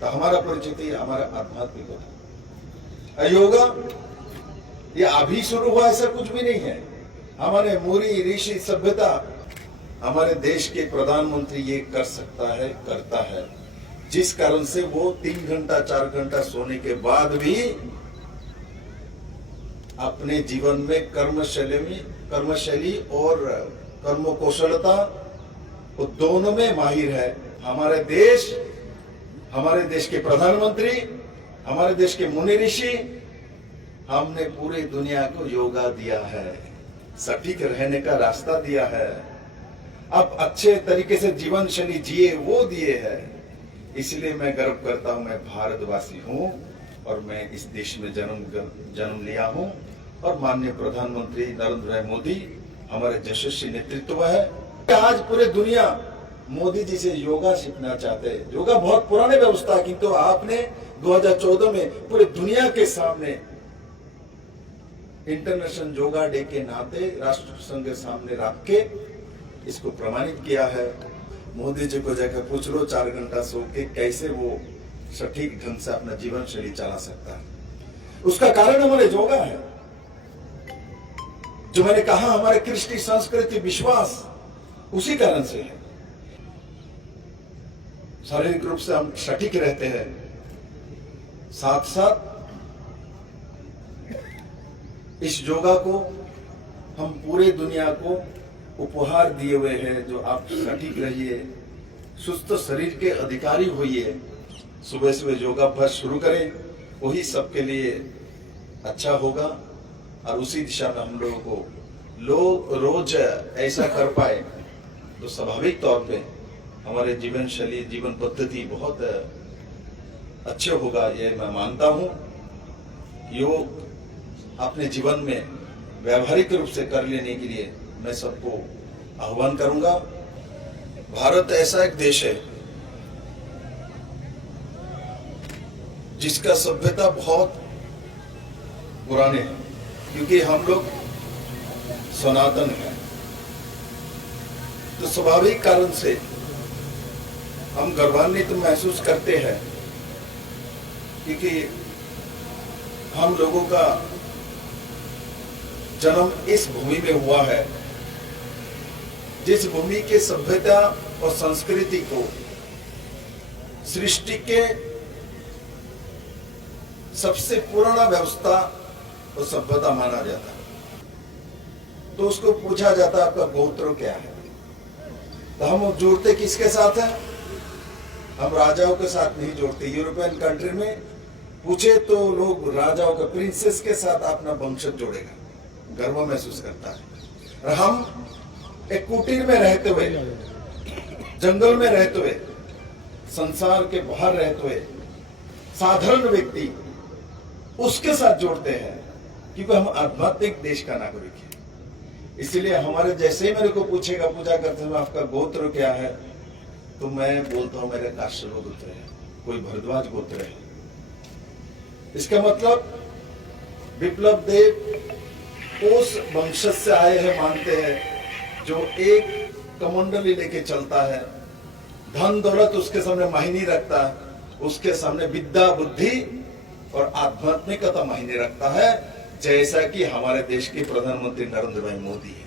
तो हमारा परिचित ही हमारा आध्यात्मिक होता। योगा ये अभी शुरू हुआ ऐसा कुछ भी नहीं है। हमारे मुनि ऋषि सभ्यता, हमारे देश के प्रधानमंत्री ये कर सकता है, करता है, जिस कारण से वो 3 घंटा 4 घंटा सोने के बाद भी अपने जीवन में कर्मशैली और कर्म कौशलता वो दोनों में माहिर है। हमारे देश के प्रधानमंत्री, हमारे देश के मुनि ऋषि, हमने पूरी दुनिया को योगा दिया है, सटीक रहने का रास्ता दिया है, अब अच्छे तरीके से जीवन शैली जिए वो दिए हैं। इसलिए मैं गर्व करता हूं, मैं भारतवासी हूं और मैं इस देश में जन्म लिया हूं। और माननीय प्रधानमंत्री नरेंद्र भाई मोदी हमारे यशस्वी नेतृत्व है। आज पूरे दुनिया मोदी जी से योगा सीखना चाहते हैं। योगा बहुत पुरानी व्यवस्था है, किंतु आपने 2014 में पूरे दुनिया के सामने इंटरनेशनल योगा डे के नाते राष्ट्र संघ के सामने रख के इसको प्रमाणित किया है। मोदी जी को जाकर पूछ लो 4 घंटा सो के कैसे वो सटीक ढंग से अपना जीवन शैली चला सकता है। उसका कारण हमारे योगा है। जो मैंने कहा, हमारे कृष्टि संस्कृति विश्वास उसी कारण से है। शारीरिक रूप से हम सटीक रहते हैं, साथ साथ इस योगा को हम पूरे दुनिया को उपहार दिए हुए हैं। जो आप सटीक रहिए, सुस्त शरीर के अधिकारी होइए, सुबह सुबह योगाभ्यास शुरू करें, वही सबके लिए अच्छा होगा। और उसी दिशा में हम लोगों को रोज ऐसा कर पाए तो स्वाभाविक तौर पे हमारे जीवन शैली, जीवन पद्धति बहुत अच्छे होगा, ये मैं मानता हूं। योग अपने जीवन में व्यावहारिक रूप से कर लेने के लिए मैं सबको आह्वान करूंगा। भारत ऐसा एक देश है जिसका सभ्यता बहुत पुराने है, क्योंकि हम लोग सनातन हैं। तो स्वाभाविक कारण से हम गर्वान्वित महसूस करते हैं, क्योंकि हम लोगों का जन्म इस भूमि में हुआ है जिस भूमि के सभ्यता और संस्कृति को सृष्टि के सबसे पुराना व्यवस्था और सभ्यता माना जाता है। तो उसको पूछा जाता है आपका गोत्र क्या है। तो हम जोड़ते किसके साथ है? हम राजाओं के साथ नहीं जोड़ते। यूरोपियन कंट्री में पूछे तो लोग राजाओं के प्रिंसेस के साथ अपना वंशज जोड़ेगा, गर्व महसूस करता है। और हम एक कुटीर में रहते हुए, जंगल में रहते हुए, संसार के बाहर रहते हुए साधारण व्यक्ति उसके साथ जोड़ते हैं, क्योंकि हम आध्यात्मिक देश का नागरिक है। इसलिए हमारे जैसे ही मेरे को पूछेगा, पूजा करते हैं आपका गोत्र क्या है, तो मैं बोलता हूं मेरे काश्यप गोत्र है, कोई भरद्वाज गोत्र है। इसका मतलब विप्लव देव उस वंशज से आए हैं मानते हैं जो एक कमंडली लेके चलता है, धन दौलत उसके सामने मायने रखता है, उसके सामने विद्या बुद्धि और आध्यात्मिकता मायने रखता है, जैसा कि हमारे देश के प्रधानमंत्री नरेंद्र भाई मोदी है।